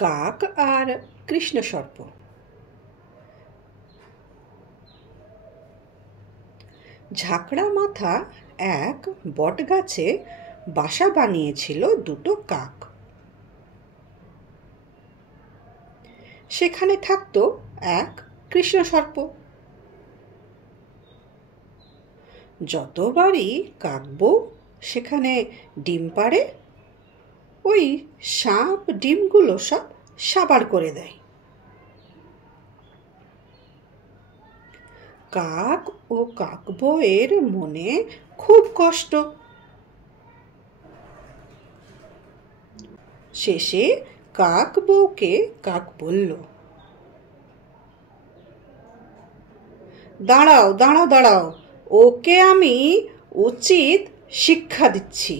কাক আর কৃষ্ণ সর্প। ঝাঁকড়া মাথা এক বটগাছে বাসা বানিয়েছিল দুটো কাক। সেখানে থাকতো এক কৃষ্ণ সর্প। যতবারই কাকবউ সেখানে ডিম পাড়ে, ওই সাপ ডিমগুলো সব সাবার করে দেয়। কাক ও কাকবউয়ের মনে খুব কষ্ট। শেষে কাকবউকে কাক বলল, দাঁড়াও দাঁড়াও দাঁড়াও, ওকে আমি উচিত শিক্ষা দিচ্ছি।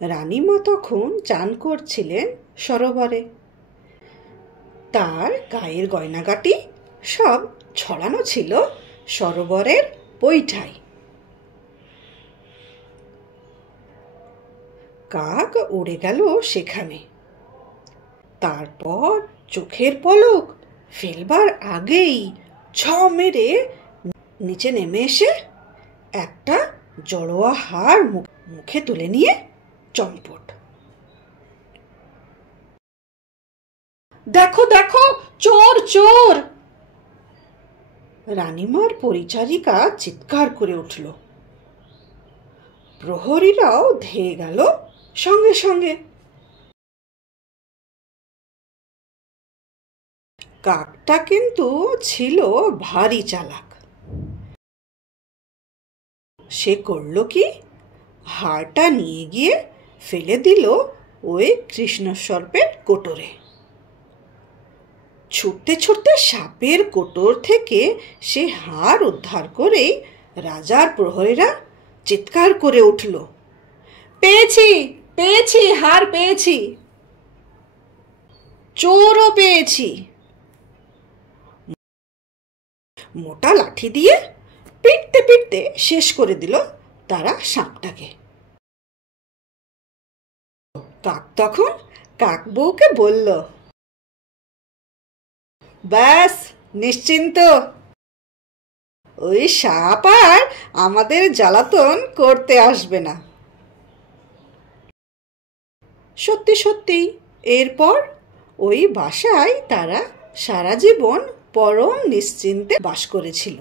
রানীমা তখন চান করছিলেন সরোবরে। তার গায়ের গয়নাগাটি সব ছড়ানো ছিল সরোবরের বৈঠায়। কাক উড়ে গেল সেখানে। তারপর চোখের পলক ফেলবার আগেই ছ মেরে নিচে নেমে এসে একটা জড়োয়া হাড় মুখে তুলে নিয়ে চম্পট। দেখো দেখো, চোর চোর! রানীমার পরিচারিকা চিৎকার করে উঠল। প্রহরীরাও ধেয়ে গেল সঙ্গে সঙ্গে। কাকটা কিন্তু ছিল ভারী চালাক। সে করল কি, হাড়টা নিয়ে গিয়ে ফেলে দিল ওই কৃষ্ণ সর্পের কোটরে। ছুটতে ছুটতে সাপের কোটর থেকে সে হাড় উদ্ধার করেই রাজার প্রহরীরা চিৎকার করে উঠল, পেয়েছি পেয়েছি, হাড় পেয়েছি, চোরও পেয়েছি। মোটা লাঠি দিয়ে পিটতে পিটতে শেষ করে দিল তারা সাপটাকে। কাক তখন কাকবউকে বলল, ব্যাস নিশ্চিন্ত, ওই সাপ আর আমাদের জ্বালাতন করতে আসবে না। সত্যি সত্যি এরপর ওই বাসায় তারা সারা জীবন পরম নিশ্চিন্তে বাস করেছিল।